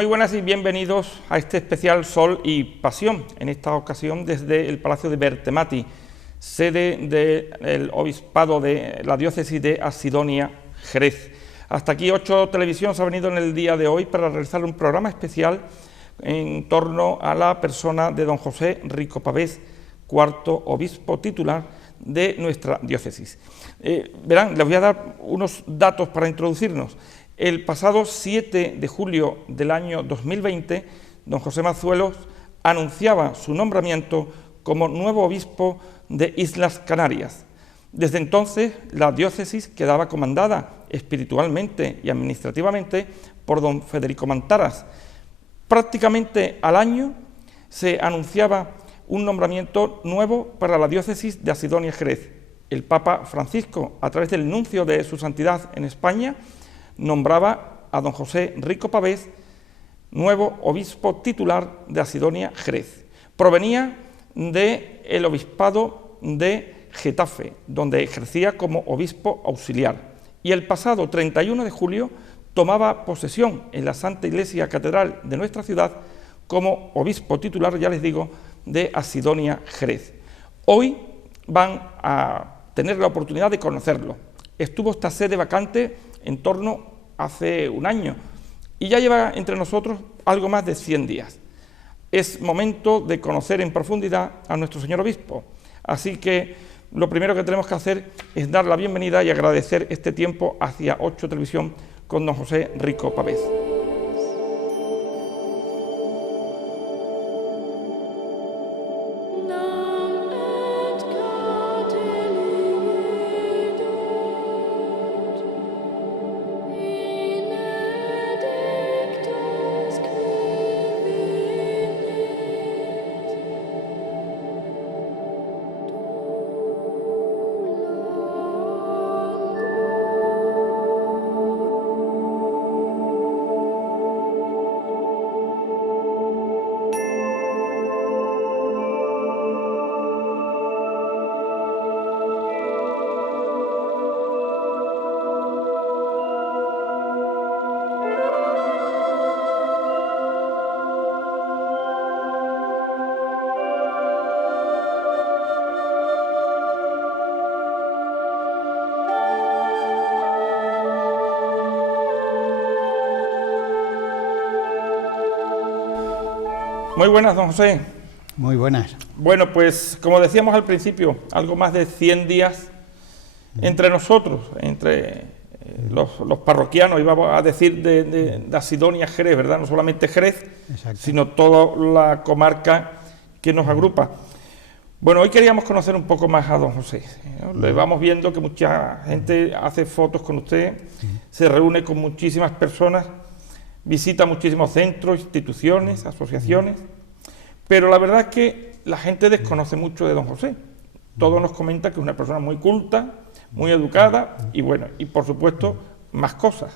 Muy buenas y bienvenidos a este especial Sol y Pasión, en esta ocasión desde el Palacio de Bertemati, sede del Obispado de la Diócesis de Asidonia, Jerez. Hasta aquí 8 Televisión se ha venido en el día de hoy para realizar un programa especial en torno a la persona de don José Rico Pavés, cuarto obispo titular de nuestra diócesis. Verán, les voy a dar unos datos para introducirnos. El pasado 7 de julio del año 2020, don José Mazuelos anunciaba su nombramiento como nuevo obispo de Islas Canarias. Desde entonces, la diócesis quedaba comandada espiritualmente y administrativamente por don Federico Mantaras. Prácticamente al año se anunciaba un nombramiento nuevo para la diócesis de Asidonia Jerez. El Papa Francisco, a través del nuncio de su santidad en España, nombraba a don José Rico Pavés nuevo obispo titular de Asidonia Jerez. Provenía del obispado de Getafe, donde ejercía como obispo auxiliar. Y el pasado 31 de julio tomaba posesión en la Santa Iglesia Catedral de nuestra ciudad como obispo titular, ya les digo, de Asidonia Jerez. Hoy van a tener la oportunidad de conocerlo. Estuvo esta sede vacante en torno hace un año y ya lleva entre nosotros algo más de 100 días. Es momento de conocer en profundidad a nuestro señor obispo, así que lo primero que tenemos que hacer es dar la bienvenida y agradecer este tiempo hacia 8 Televisión con don José Rico Pavés. Muy buenas, don José. Muy buenas. Bueno, pues como decíamos al principio, algo más de 100 días entre nosotros, entre los parroquianos, íbamos a decir de Asidonia Jerez, ¿verdad? No solamente Jerez, Exacto, sino toda la comarca que nos agrupa. Bueno, hoy queríamos conocer un poco más a don José. Le vamos viendo que mucha gente hace fotos con usted, se reúne con muchísimas personas, visita muchísimos centros, instituciones, asociaciones, pero la verdad es que la gente desconoce mucho de don José. Todos nos comentan que es una persona muy culta, muy educada y bueno, y por supuesto más cosas.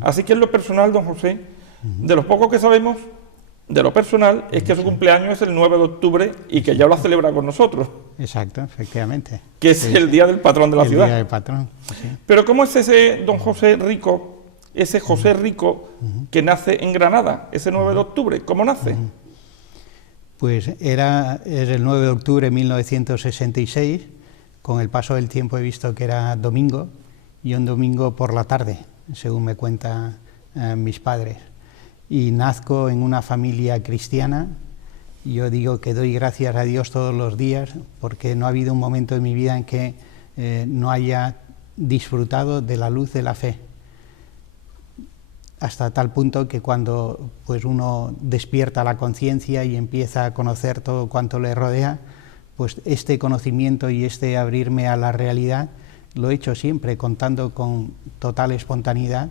Así que en lo personal, don José, de los pocos que sabemos, de lo personal, es que su cumpleaños es el 9 de octubre y que ya lo ha celebrado con nosotros. Exacto, efectivamente. Que es el día del patrón de la ciudad. El día del patrón, sí. Pero ¿cómo es ese don José Rico? Ese José Rico que nace en Granada, ese 9 de octubre, ¿cómo nace? Pues es el 9 de octubre de 1966, con el paso del tiempo he visto que era domingo, y un domingo por la tarde, según me cuentan mis padres. Y nazco en una familia cristiana. Yo digo que doy gracias a Dios todos los días, porque no ha habido un momento en mi vida en que no haya disfrutado de la luz de la fe. Hasta tal punto que cuando pues uno despierta la conciencia y empieza a conocer todo cuanto le rodea, pues este conocimiento y este abrirme a la realidad lo he hecho siempre contando con total espontaneidad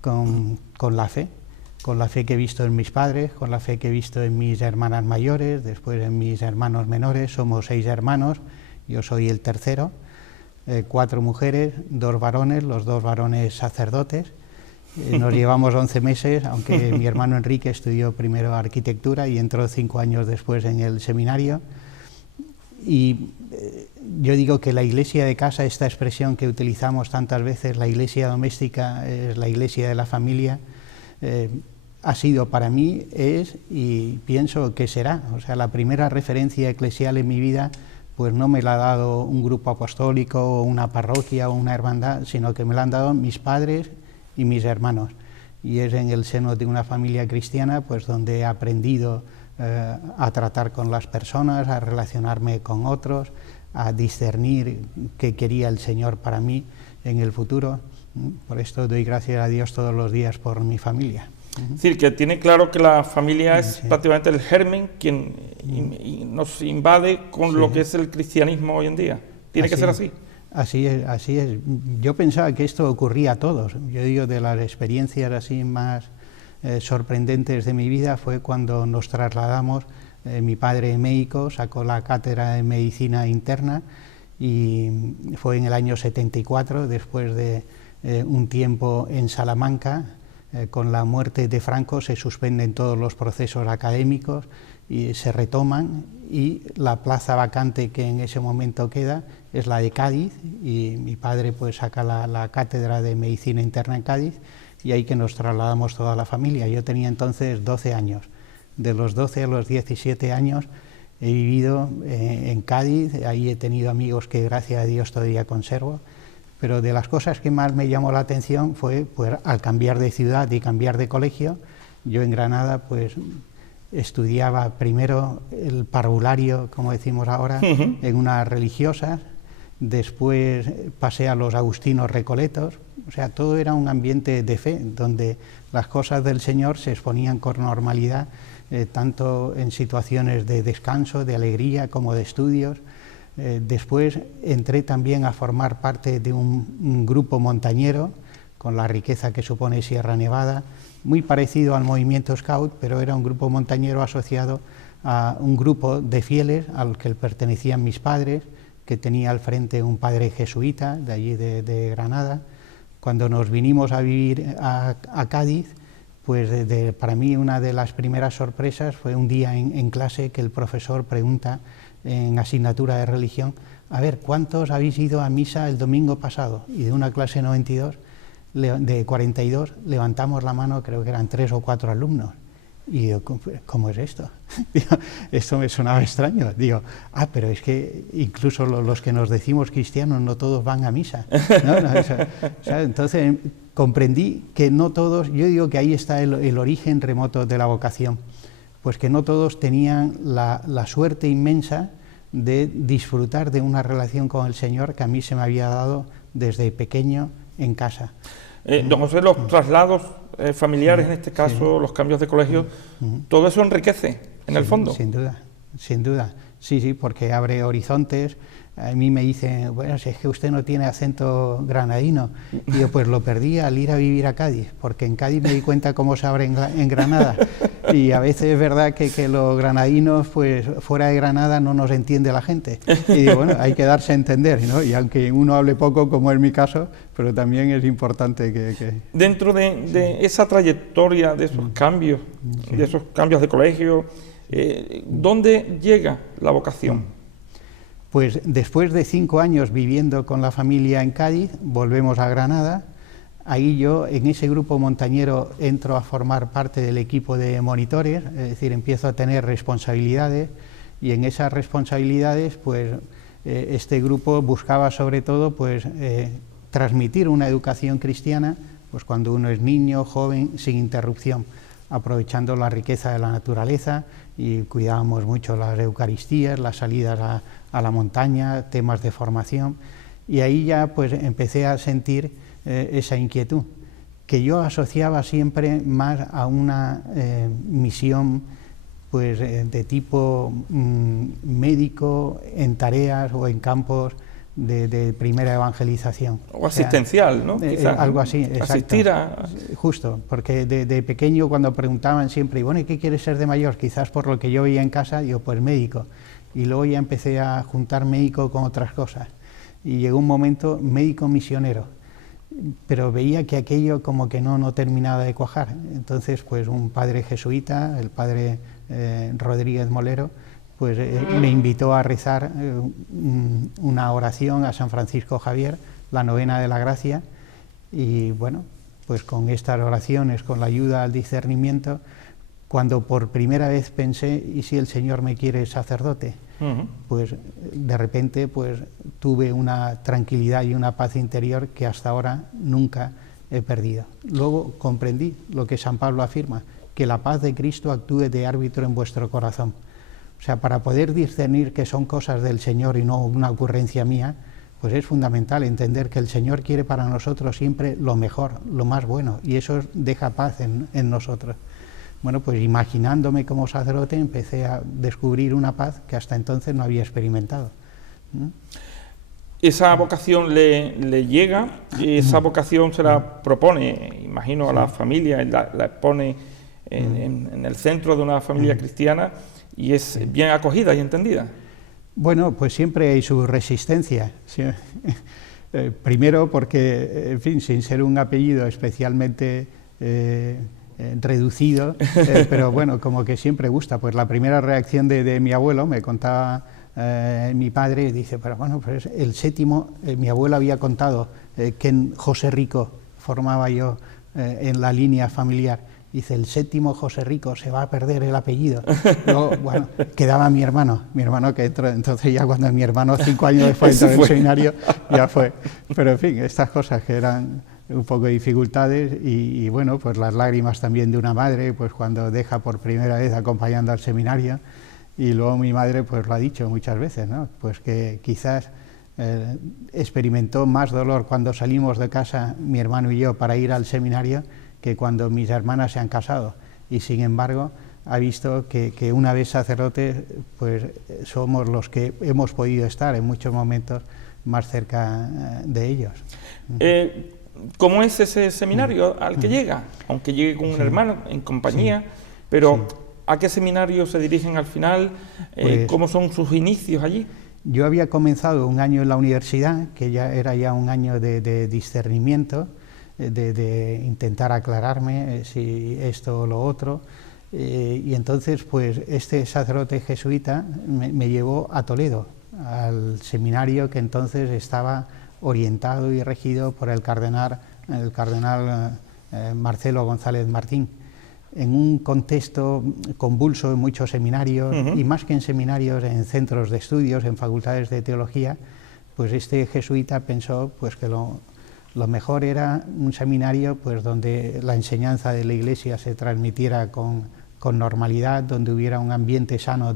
con la fe que he visto en mis padres, con la fe que he visto en mis hermanas mayores, después en mis hermanos menores. Somos 6 hermanos, yo soy el tercero, 4 mujeres, 2 varones, los 2 varones sacerdotes. Nos llevamos 11 meses, aunque mi hermano Enrique estudió primero arquitectura y entró 5 años después en el seminario. Y yo digo que la iglesia de casa, esta expresión que utilizamos tantas veces, la iglesia doméstica, es la iglesia de la familia, ha sido para mí, es y pienso que será. O sea, la primera referencia eclesial en mi vida pues no me la ha dado un grupo apostólico o una parroquia o una hermandad, sino que me la han dado mis padres y mis hermanos. Y es en el seno de una familia cristiana pues donde he aprendido a tratar con las personas, a relacionarme con otros, a discernir qué quería el Señor para mí en el futuro. Por esto doy gracias a Dios todos los días por mi familia. Es decir, que tiene claro que la familia es prácticamente el germen quien nos invade con lo que es el cristianismo hoy en día. ¿Tiene que ser así? Así es, así es. Yo pensaba que esto ocurría a todos. Yo digo, de las experiencias así más sorprendentes de mi vida fue cuando nos trasladamos, mi padre médico sacó la cátedra de medicina interna y fue en el año 74, después de un tiempo en Salamanca. Con la muerte de Franco se suspenden todos los procesos académicos y se retoman, y la plaza vacante que en ese momento queda es la de Cádiz, y mi padre pues saca la cátedra de medicina interna en Cádiz, y ahí que nos trasladamos toda la familia. Yo tenía entonces 12 años, de los 12 a los 17 años he vivido en Cádiz, ahí he tenido amigos que gracias a Dios todavía conservo. Pero de las cosas que más me llamó la atención fue, pues, al cambiar de ciudad y cambiar de colegio. Yo en Granada, pues, estudiaba primero el parvulario, como decimos ahora, en unas religiosas, después pasé a los agustinos recoletos. O sea, todo era un ambiente de fe, donde las cosas del Señor se exponían con normalidad, tanto en situaciones de descanso, de alegría, como de estudios. Después entré también a formar parte de un grupo montañero, con la riqueza que supone Sierra Nevada, muy parecido al movimiento Scout, pero era un grupo montañero asociado a un grupo de fieles al que pertenecían mis padres, que tenía al frente un padre jesuita de allí de Granada. Cuando nos vinimos a vivir a Cádiz, pues para mí una de las primeras sorpresas fue un día en clase que el profesor pregunta en asignatura de religión: a ver, ¿cuántos habéis ido a misa el domingo pasado? Y de una clase de 42 levantamos la mano, creo que eran 3 o 4 alumnos. Y digo, ¿cómo es esto? Digo, esto me sonaba extraño. Digo, pero es que incluso los que nos decimos cristianos no todos van a misa. ¿No? O sea, entonces comprendí que no todos, yo digo que ahí está el origen remoto de la vocación, pues que no todos tenían la suerte inmensa de disfrutar de una relación con el Señor que a mí se me había dado desde pequeño en casa. Don José, los traslados familiares, en este caso, los cambios de colegio, todo eso enriquece, en el fondo. Sin duda, sin duda. Sí, porque abre horizontes. A mí me dicen, bueno, si es que usted no tiene acento granadino. Y yo, pues lo perdí al ir a vivir a Cádiz, porque en Cádiz me di cuenta cómo se abre en Granada. Y a veces es verdad que los granadinos, pues fuera de Granada no nos entiende la gente. Y digo, bueno, hay que darse a entender, ¿no? Y aunque uno hable poco, como es mi caso, pero también es importante que... Dentro de esa trayectoria, de esos cambios, de esos cambios de colegio, ¿dónde llega la vocación? Pues después de 5 años viviendo con la familia en Cádiz, volvemos a Granada. Ahí yo, en ese grupo montañero, entro a formar parte del equipo de monitores, es decir, empiezo a tener responsabilidades, y en esas responsabilidades, pues este grupo buscaba sobre todo, pues transmitir una educación cristiana, pues cuando uno es niño, joven, sin interrupción, aprovechando la riqueza de la naturaleza, y cuidábamos mucho las eucaristías, las salidas a la montaña, temas de formación, y ahí ya pues empecé a sentir esa inquietud, que yo asociaba siempre más a una misión pues de tipo médico, en tareas o en campos de primera evangelización. O asistencial, ¿no? Quizás, algo así, exacto. Asistir a... Justo, porque de pequeño cuando preguntaban siempre, y bueno, ¿y qué quieres ser de mayor? Quizás por lo que yo veía en casa, digo, pues médico. Y luego ya empecé a juntar médico con otras cosas. Y llegó un momento, médico misionero. Pero veía que aquello como que no terminaba de cuajar. Entonces, pues un padre jesuita, el padre Rodríguez Molero, pues me invitó a rezar una oración a San Francisco Javier, la novena de la gracia, y bueno, pues con estas oraciones, con la ayuda al discernimiento, cuando por primera vez pensé, ¿y si el Señor me quiere sacerdote? Pues de repente pues tuve una tranquilidad y una paz interior que hasta ahora nunca he perdido. Luego comprendí lo que San Pablo afirma, que la paz de Cristo actúe de árbitro en vuestro corazón. O sea, para poder discernir que son cosas del Señor y no una ocurrencia mía, pues es fundamental entender que el Señor quiere para nosotros siempre lo mejor, lo más bueno, y eso deja paz en nosotros. Bueno, pues imaginándome como sacerdote empecé a descubrir una paz que hasta entonces no había experimentado. Esa vocación le llega, y esa vocación se la propone, imagino, a la familia, la pone en el centro de una familia cristiana, y es bien acogida y entendida. Bueno, pues siempre hay su resistencia. Sí. Primero porque, en fin, sin ser un apellido especialmente reducido, pero bueno, como que siempre gusta. Pues la primera reacción de mi abuelo, me contaba mi padre, dice, pero bueno, pues el séptimo, mi abuelo había contado que en José Rico formaba yo en la línea familiar. Dice, el séptimo José Rico, se va a perder el apellido. Luego, bueno, quedaba mi hermano que entró, entonces ya cuando mi hermano 5 años después entró en el seminario, ya fue. Pero en fin, estas cosas que eran un poco de dificultades y bueno, pues las lágrimas también de una madre, pues cuando deja por primera vez acompañando al seminario, y luego mi madre pues lo ha dicho muchas veces, ¿no? Pues que quizás experimentó más dolor cuando salimos de casa, mi hermano y yo, para ir al seminario, que cuando mis hermanas se han casado, y sin embargo ha visto que una vez sacerdotes, pues somos los que hemos podido estar en muchos momentos más cerca de ellos. ¿Cómo es ese seminario al que llega? Aunque llegue con un hermano, en compañía, pero ¿a qué seminario se dirigen al final? Pues, ¿cómo son sus inicios allí? Yo había comenzado un año en la universidad, que ya era ya un año de discernimiento, de intentar aclararme si esto o lo otro, y entonces pues este sacerdote jesuita me llevó a Toledo, al seminario que entonces estaba orientado y regido por el cardenal Marcelo González Martín, en un contexto convulso en muchos seminarios, y más que en seminarios, en centros de estudios, en facultades de teología, pues este jesuita pensó pues que lo mejor era un seminario pues donde la enseñanza de la Iglesia se transmitiera con normalidad, donde hubiera un ambiente sano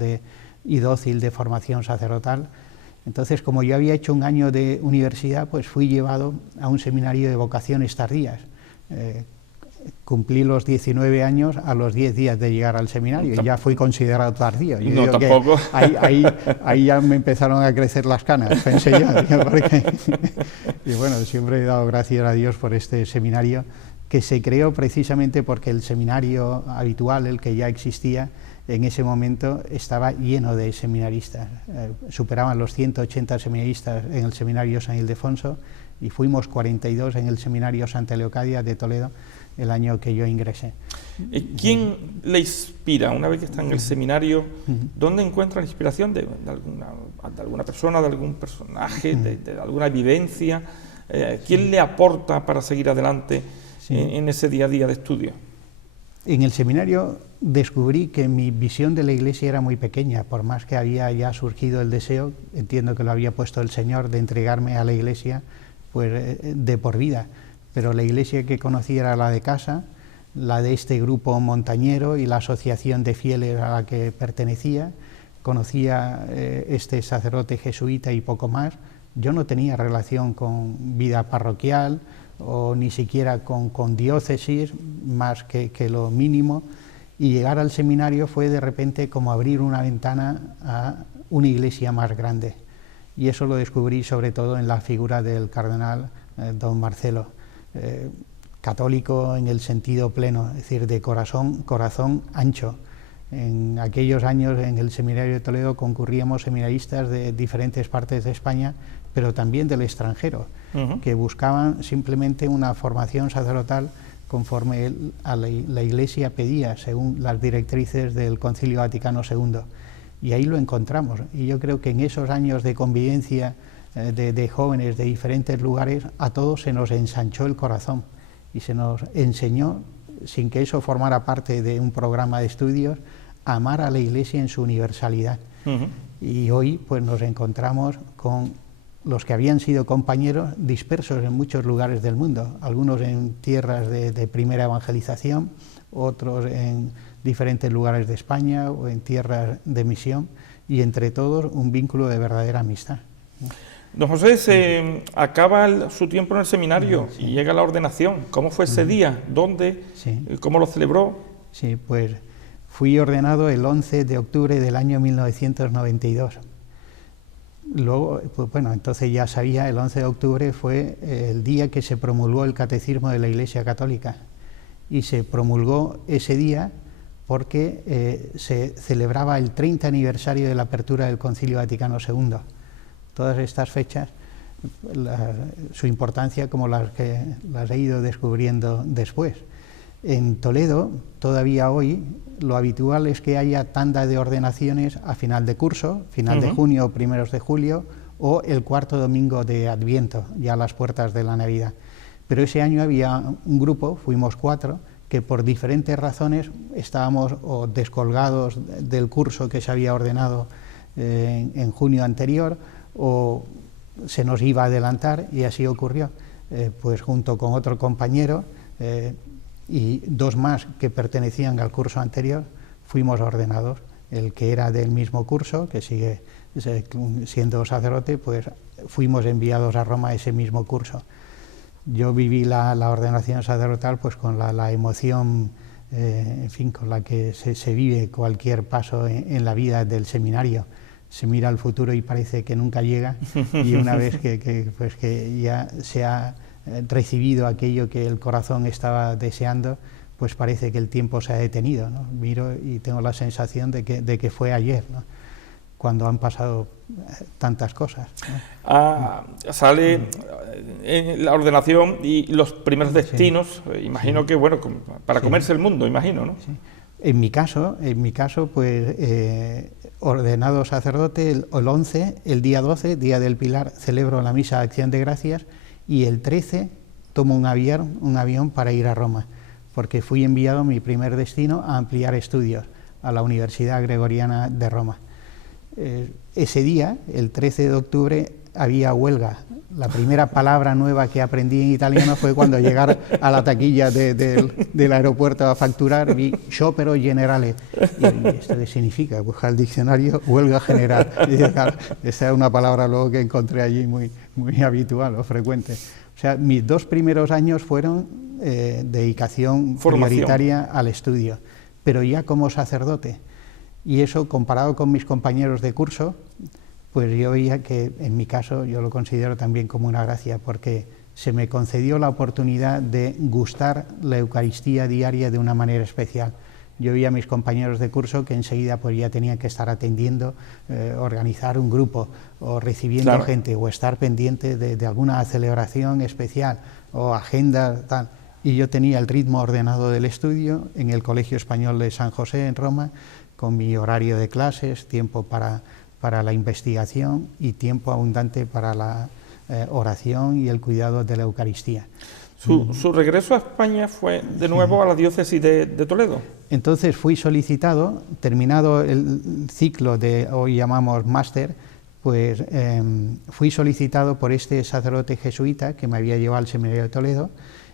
y dócil de formación sacerdotal. Entonces, como yo había hecho un año de universidad, pues fui llevado a un seminario de vocaciones tardías. Cumplí los 19 años a los 10 días de llegar al seminario y ya fui considerado tardío. Yo no, tampoco. Ahí ya me empezaron a crecer las canas, pensé yo. Y bueno, siempre he dado gracias a Dios por este seminario que se creó precisamente porque el seminario habitual, el que ya existía, en ese momento estaba lleno de seminaristas. Superaban los 180 seminaristas en el seminario San Ildefonso y fuimos 42 en el seminario Santa Leocadia de Toledo el año que yo ingresé. ¿Quién le inspira una vez que está en el seminario? ¿Dónde encuentra la inspiración de alguna persona, de algún personaje, de alguna vivencia? ¿Quién le aporta para seguir adelante en ese día a día de estudio? En el seminario descubrí que mi visión de la Iglesia era muy pequeña, por más que había ya surgido el deseo, entiendo que lo había puesto el Señor, de entregarme a la Iglesia pues de por vida. Pero la Iglesia que conocí era la de casa, la de este grupo montañero y la asociación de fieles a la que pertenecía. Conocía este sacerdote jesuita y poco más. Yo no tenía relación con vida parroquial o ni siquiera con diócesis, más que lo mínimo, y llegar al seminario fue de repente como abrir una ventana a una iglesia más grande, y eso lo descubrí sobre todo en la figura del cardenal don Marcelo, católico en el sentido pleno, es decir, de corazón ancho. En aquellos años en el seminario de Toledo concurríamos seminaristas de diferentes partes de España, pero también del extranjero, que buscaban simplemente una formación sacerdotal conforme a la Iglesia pedía, según las directrices del Concilio Vaticano II. Y ahí lo encontramos. Y yo creo que en esos años de convivencia de jóvenes de diferentes lugares, a todos se nos ensanchó el corazón. y se nos enseñó, sin que eso formara parte de un programa de estudios, a amar a la Iglesia en su universalidad. Y hoy pues nos encontramos con los que habían sido compañeros dispersos en muchos lugares del mundo, algunos en tierras de primera evangelización, otros en diferentes lugares de España o en tierras de misión, y entre todos un vínculo de verdadera amistad. Don José, se acaba su tiempo en el seminario y llega la ordenación. ¿Cómo fue ese día? ¿Dónde? ¿Cómo lo celebró? Sí, pues fui ordenado el 11 de octubre del año 1992. Luego, pues bueno, entonces ya sabía, el 11 de octubre fue el día que se promulgó el Catecismo de la Iglesia Católica. Y se promulgó ese día porque se celebraba el 30 aniversario de la apertura del Concilio Vaticano II. Todas estas fechas, su importancia como las he ido descubriendo después. En Toledo, todavía hoy, lo habitual es que haya tanda de ordenaciones a final de curso, final de junio o primeros de julio, o el cuarto domingo de Adviento, ya a las puertas de la Navidad. Pero ese año había un grupo, fuimos 4, que por diferentes razones estábamos o descolgados del curso que se había ordenado en junio anterior, o se nos iba a adelantar, y así ocurrió. Pues junto con otro compañero y 2 más que pertenecían al curso anterior, fuimos ordenados. El que era del mismo curso, que sigue siendo sacerdote, pues fuimos enviados a Roma ese mismo curso. Yo viví la ordenación sacerdotal pues con la emoción, en fin, con la que se vive cualquier paso en la vida del seminario. Se mira al futuro y parece que nunca llega, y una vez que ya se ha recibido aquello que el corazón estaba deseando, pues parece que el tiempo se ha detenido, ¿no? Miro y tengo la sensación de que fue ayer, ¿no?, cuando han pasado tantas cosas, ¿no? Sale en la ordenación y los primeros destinos, imagino que, bueno, para comerse el mundo, imagino, ¿no? Sí. En mi caso, pues, ordenado sacerdote el 11, el día 12, Día del Pilar, celebro la misa de Acción de Gracias, y el 13 tomo un avión para ir a Roma, porque fui enviado, mi primer destino, a ampliar estudios a la Universidad Gregoriana de Roma. Ese día, el 13 de octubre, había huelga. La primera palabra nueva que aprendí en italiano fue cuando llegar a la taquilla del aeropuerto a facturar, vi sciopero generale. ¿Y esto qué significa? Pues al diccionario, huelga general. Y claro, esa es una palabra luego que encontré allí muy habitual o frecuente. O sea, mis 2 primeros años fueron dedicación prioritaria al estudio, pero ya como sacerdote. Y eso, comparado con mis compañeros de curso, pues yo veía que, en mi caso, yo lo considero también como una gracia, porque se me concedió la oportunidad de gustar la Eucaristía diaria de una manera especial. Yo veía a mis compañeros de curso que enseguida pues ya tenían que estar atendiendo, organizar un grupo, o recibiendo gente, o estar pendiente de alguna celebración especial, o agenda, tal. Y yo tenía el ritmo ordenado del estudio en el Colegio Español de San José, en Roma, con mi horario de clases, tiempo para la investigación y tiempo abundante para la oración y el cuidado de la Eucaristía. Su regreso a España fue de nuevo a la diócesis de Toledo. Entonces fui solicitado, terminado el ciclo de hoy llamamos máster, pues fui solicitado por este sacerdote jesuita que me había llevado al seminario de Toledo,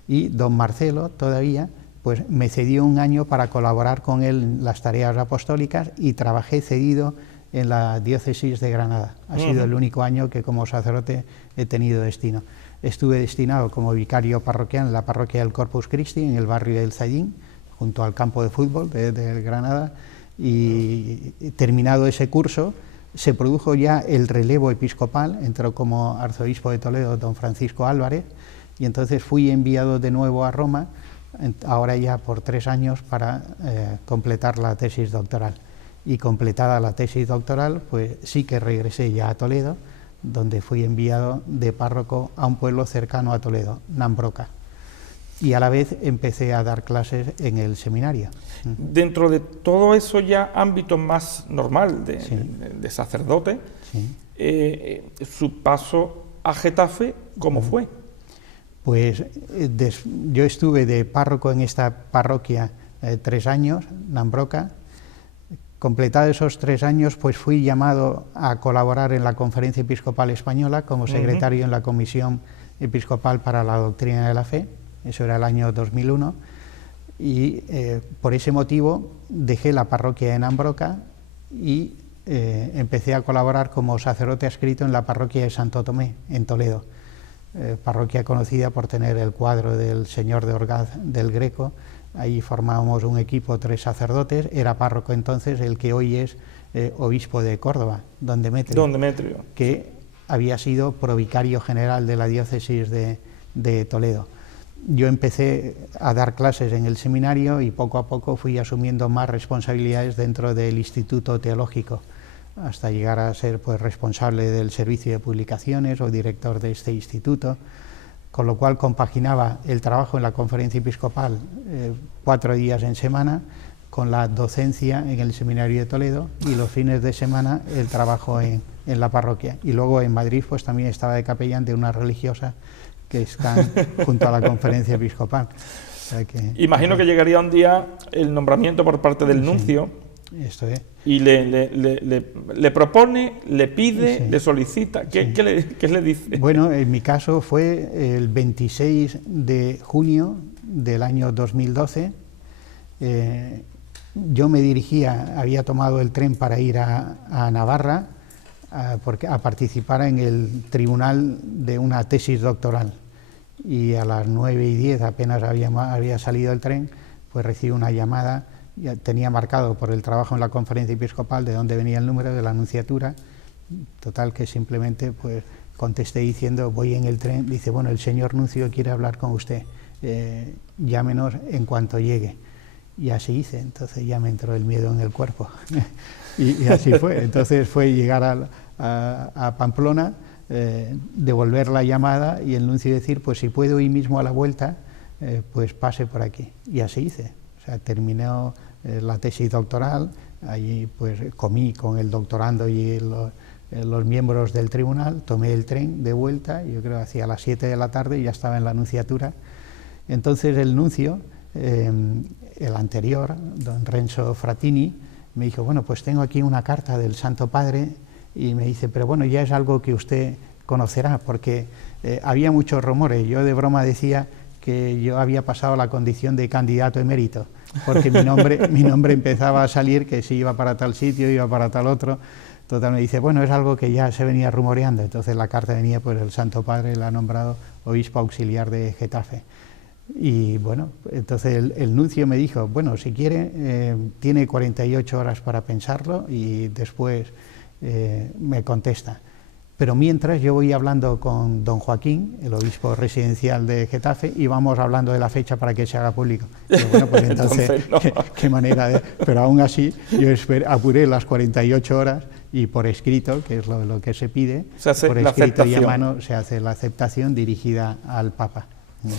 y don Marcelo todavía pues me cedió un año para colaborar con él en las tareas apostólicas, y trabajé cedido en la diócesis de Granada. Ha sido el único año que como sacerdote he tenido destino. Estuve destinado como vicario parroquial en la parroquia del Corpus Christi, en el barrio del Zayín, junto al campo de fútbol de Granada, y terminado ese curso, se produjo ya el relevo episcopal, entró como arzobispo de Toledo don Francisco Álvarez, y entonces fui enviado de nuevo a Roma, ahora ya por 3 años, para completar la tesis doctoral. Y completada la tesis doctoral, pues sí que regresé ya a Toledo, donde fui enviado de párroco a un pueblo cercano a Toledo, Nambroca. Y a la vez empecé a dar clases en el seminario. Dentro de todo eso ya ámbito más normal de sacerdote, su paso a Getafe, ¿cómo fue? Pues yo estuve de párroco en esta parroquia 3 años, Nambroca. Completados esos 3 años, pues fui llamado a colaborar en la Conferencia Episcopal Española como secretario en la Comisión Episcopal para la Doctrina de la Fe. Eso era el año 2001. Y por ese motivo dejé la parroquia de Nambroca y empecé a colaborar como sacerdote adscrito en la parroquia de Santo Tomé, en Toledo. Parroquia conocida por tener el cuadro del Señor de Orgaz del Greco. Ahí formábamos un equipo, 3 sacerdotes. Era párroco entonces el que hoy es obispo de Córdoba, don Demetrio, que había sido provicario general de la diócesis de Toledo. Yo empecé a dar clases en el seminario y poco a poco fui asumiendo más responsabilidades dentro del Instituto Teológico, hasta llegar a ser pues responsable del servicio de publicaciones o director de este instituto, con lo cual compaginaba el trabajo en la Conferencia Episcopal 4 días en semana con la docencia en el Seminario de Toledo y los fines de semana el trabajo en la parroquia. Y luego en Madrid pues también estaba de capellán de una religiosa que están junto a la Conferencia Episcopal. O sea que, imagino que llegaría un día el nombramiento por parte del nuncio. Esto es. Y le propone, le pide, le solicita. ¿Qué le dice? Bueno, en mi caso fue el 26 de junio del año 2012. Yo me dirigía, había tomado el tren para ir a Navarra a participar en el tribunal de una tesis doctoral. Y a las 9:10, apenas había salido el tren, pues recibí una llamada. Ya tenía marcado por el trabajo en la Conferencia Episcopal de dónde venía el número de la Nunciatura. Total que simplemente pues contesté diciendo, voy en el tren. Dice, bueno, el señor nuncio quiere hablar con usted, llámenos en cuanto llegue. Y así hice, entonces ya me entró el miedo en el cuerpo. y así fue. Entonces fue llegar a Pamplona, devolver la llamada y el nuncio decir, pues si puedo ir mismo a la vuelta, pues pase por aquí. Y así hice. O sea, terminó la tesis doctoral, allí pues comí con el doctorando y los miembros del tribunal, tomé el tren de vuelta, yo creo hacia las 7 de la tarde y ya estaba en la nunciatura. Entonces el nuncio, el anterior, don Renzo Frattini, me dijo, bueno, pues tengo aquí una carta del Santo Padre, y me dice, pero bueno, ya es algo que usted conocerá, porque había muchos rumores. Yo de broma decía que yo había pasado la condición de candidato emérito, porque mi nombre empezaba a salir, que si iba para tal sitio, iba para tal otro. Total, me dice, bueno, es algo que ya se venía rumoreando. Entonces la carta venía, pues el Santo Padre le ha nombrado obispo auxiliar de Getafe. Y bueno, entonces el nuncio me dijo, bueno, si quiere, tiene 48 horas para pensarlo y después me contesta. Pero mientras yo voy hablando con don Joaquín, el obispo residencial de Getafe, y vamos hablando de la fecha para que se haga público. Pero bueno, pues entonces, no. qué manera de... Pero aún así, yo apuré las 48 horas y por escrito, que es lo que se pide, por escrito y a mano se hace la aceptación dirigida al Papa, ¿no?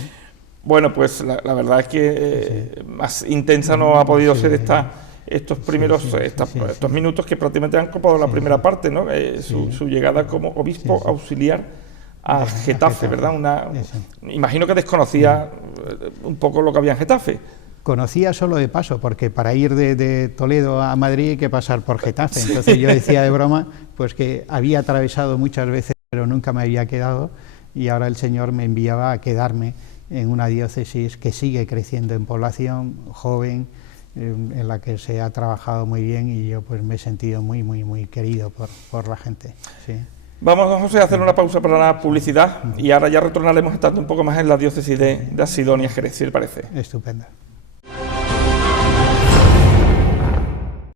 Bueno, pues la verdad es que más intensa no ha podido ser estos minutos que prácticamente han copado la primera parte, ¿no? Su llegada como obispo auxiliar a Getafe, ¿verdad? Imagino que desconocía un poco lo que había en Getafe. Conocía solo de paso, porque para ir de Toledo a Madrid hay que pasar por Getafe. Entonces yo decía de broma pues que había atravesado muchas veces, pero nunca me había quedado, y ahora el Señor me enviaba a quedarme en una diócesis que sigue creciendo en población, joven, en la que se ha trabajado muy bien, y yo pues me he sentido muy, muy, muy querido por la gente. Sí. Vamos, José, a hacer una pausa para la publicidad y ahora ya retornaremos estando un poco más en la diócesis de Asidonia, Jerez, si le parece. Estupendo.